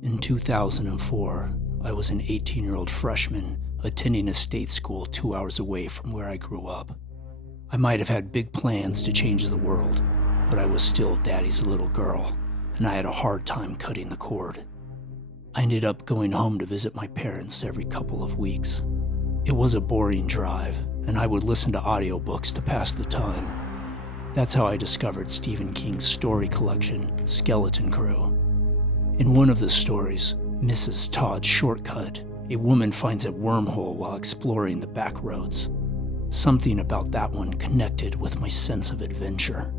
In 2004, I was an 18-year-old freshman attending a state school 2 hours away from where I grew up. I might have had big plans to change the world, but I was still daddy's little girl, and I had a hard time cutting the cord. I ended up going home to visit my parents every couple of weeks. It was a boring drive, and I would listen to audiobooks to pass the time. That's how I discovered Stephen King's story collection, Skeleton Crew. In one of the stories, Mrs. Todd's Shortcut, a woman finds a wormhole while exploring the back roads. Something about that one connected with my sense of adventure.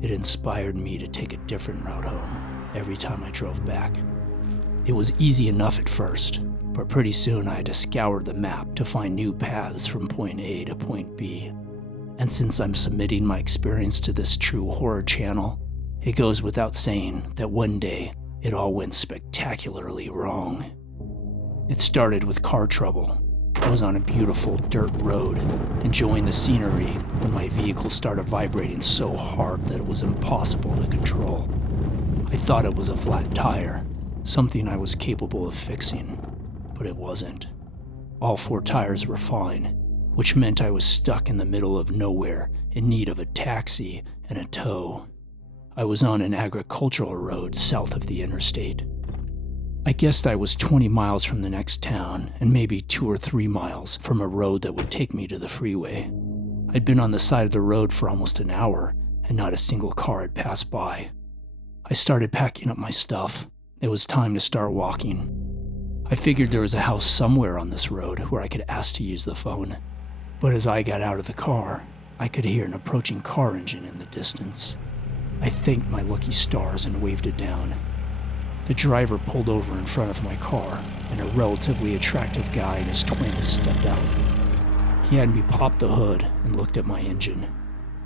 It inspired me to take a different route home every time I drove back. It was easy enough at first, but pretty soon I had to scour the map to find new paths from point A to point B. And since I'm submitting my experience to this true horror channel, it goes without saying that one day it all went spectacularly wrong. It started with car trouble. I was on a beautiful dirt road, enjoying the scenery, when my vehicle started vibrating so hard that it was impossible to control. I thought it was a flat tire, something I was capable of fixing, but it wasn't. All 4 tires were fine, which meant I was stuck in the middle of nowhere in need of a taxi and a tow. I was on an agricultural road south of the interstate. I guessed I was 20 miles from the next town and maybe 2 or 3 miles from a road that would take me to the freeway. I'd been on the side of the road for almost an hour and not a single car had passed by. I started packing up my stuff. It was time to start walking. I figured there was a house somewhere on this road where I could ask to use the phone. But as I got out of the car, I could hear an approaching car engine in the distance. I thanked my lucky stars and waved it down. The driver pulled over in front of my car, and a relatively attractive guy in his 20s stepped out. He had me pop the hood and looked at my engine.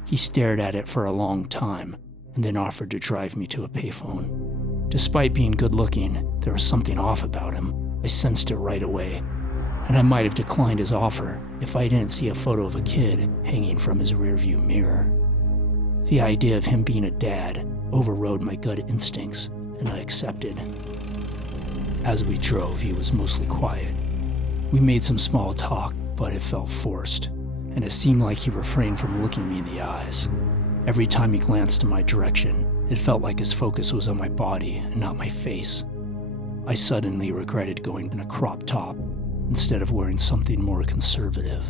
He stared at it for a long time, and then offered to drive me to a payphone. Despite being good-looking, there was something off about him. I sensed it right away, and I might have declined his offer if I didn't see a photo of a kid hanging from his rearview mirror. The idea of him being a dad overrode my gut instincts, and I accepted. As we drove, he was mostly quiet. We made some small talk, but it felt forced, and it seemed like he refrained from looking me in the eyes. Every time he glanced in my direction, it felt like his focus was on my body and not my face. I suddenly regretted going in a crop top instead of wearing something more conservative.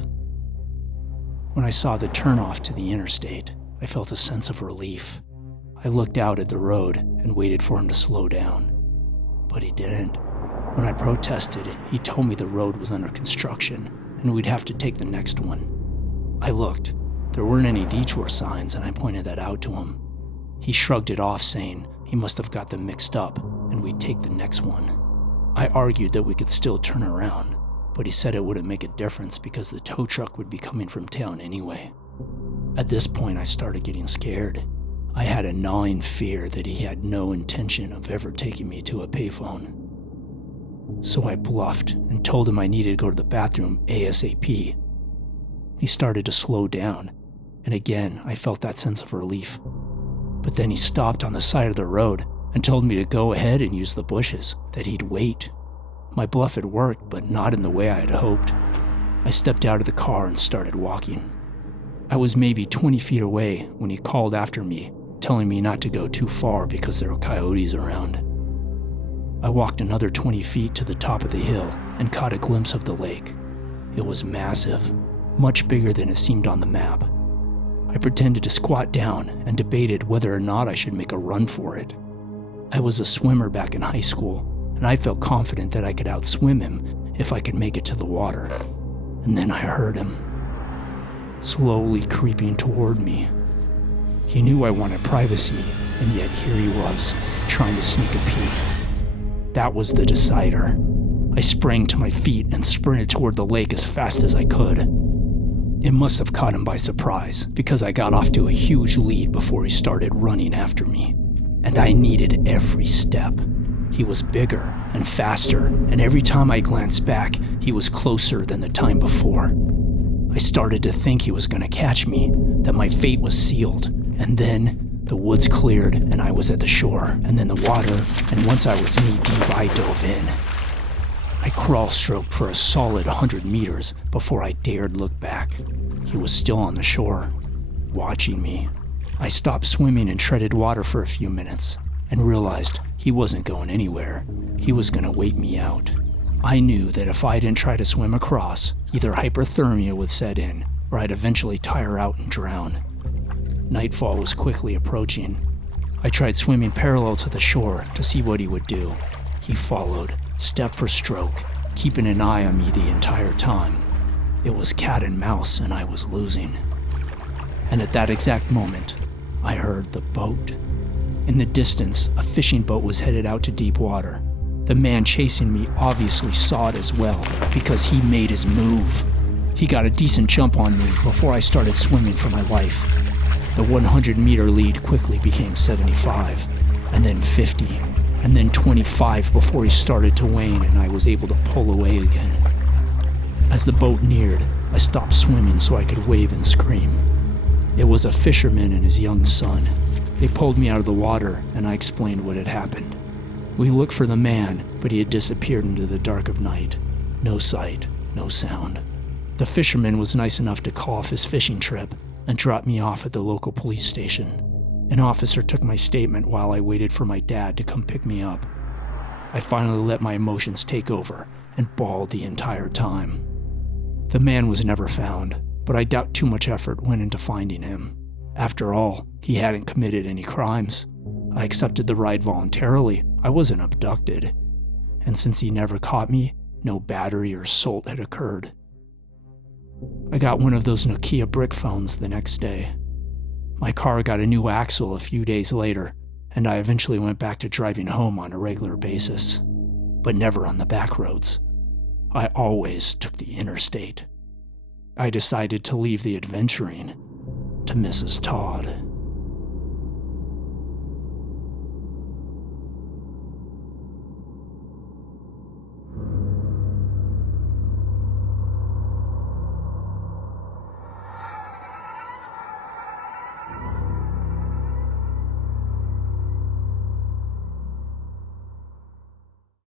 When I saw the turnoff to the interstate, I felt a sense of relief. I looked out at the road and waited for him to slow down, but he didn't. When I protested, he told me the road was under construction and we'd have to take the next one. I looked. There weren't any detour signs, and I pointed that out to him. He shrugged it off, saying he must have got them mixed up and we'd take the next one. I argued that we could still turn around, but he said it wouldn't make a difference because the tow truck would be coming from town anyway. At this point, I started getting scared. I had a gnawing fear that he had no intention of ever taking me to a payphone. So I bluffed and told him I needed to go to the bathroom ASAP. He started to slow down, and again I felt that sense of relief. But then he stopped on the side of the road and told me to go ahead and use the bushes, that he'd wait. My bluff had worked, but not in the way I had hoped. I stepped out of the car and started walking. I was maybe 20 feet away when he called after me, telling me not to go too far because there were coyotes around. I walked another 20 feet to the top of the hill and caught a glimpse of the lake. It was massive, much bigger than it seemed on the map. I pretended to squat down and debated whether or not I should make a run for it. I was a swimmer back in high school, and I felt confident that I could outswim him if I could make it to the water. And then I heard him, slowly creeping toward me. He knew I wanted privacy, and yet here he was, trying to sneak a peek. That was the decider. I sprang to my feet and sprinted toward the lake as fast as I could. It must have caught him by surprise, because I got off to a huge lead before he started running after me. And I needed every step. He was bigger and faster, and every time I glanced back, he was closer than the time before. I started to think he was going to catch me, that my fate was sealed, and then The woods cleared and I was at the shore, and then the water, and once I was knee-deep, I dove in. I crawl-stroked for a solid 100 meters before I dared look back. He was still on the shore, watching me. I stopped swimming and treaded water for a few minutes, and realized he wasn't going anywhere. He was going to wait me out. I knew that if I didn't try to swim across, either hypothermia would set in, or I'd eventually tire out and drown. Nightfall was quickly approaching. I tried swimming parallel to the shore to see what he would do. He followed, step for stroke, keeping an eye on me the entire time. It was cat and mouse, and I was losing. And at that exact moment, I heard the boat. In the distance, a fishing boat was headed out to deep water. The man chasing me obviously saw it as well, because he made his move. He got a decent jump on me before I started swimming for my life. The 100-meter lead quickly became 75, and then 50, and then 25 before he started to wane and I was able to pull away again. As the boat neared, I stopped swimming so I could wave and scream. It was a fisherman and his young son. They pulled me out of the water, and I explained what had happened. We looked for the man, but he had disappeared into the dark of night. No sight, no sound. The fisherman was nice enough to call off his fishing trip and dropped me off at the local police station. An officer took my statement while I waited for my dad to come pick me up. I finally let my emotions take over and bawled the entire time. The man was never found, but I doubt too much effort went into finding him. After all, he hadn't committed any crimes. I accepted the ride voluntarily. I wasn't abducted. And since he never caught me, no battery or assault had occurred. I got one of those Nokia brick phones the next day. My car got a new axle a few days later, and I eventually went back to driving home on a regular basis, but never on the back roads. I always took the interstate. I decided to leave the adventuring to Mrs. Todd.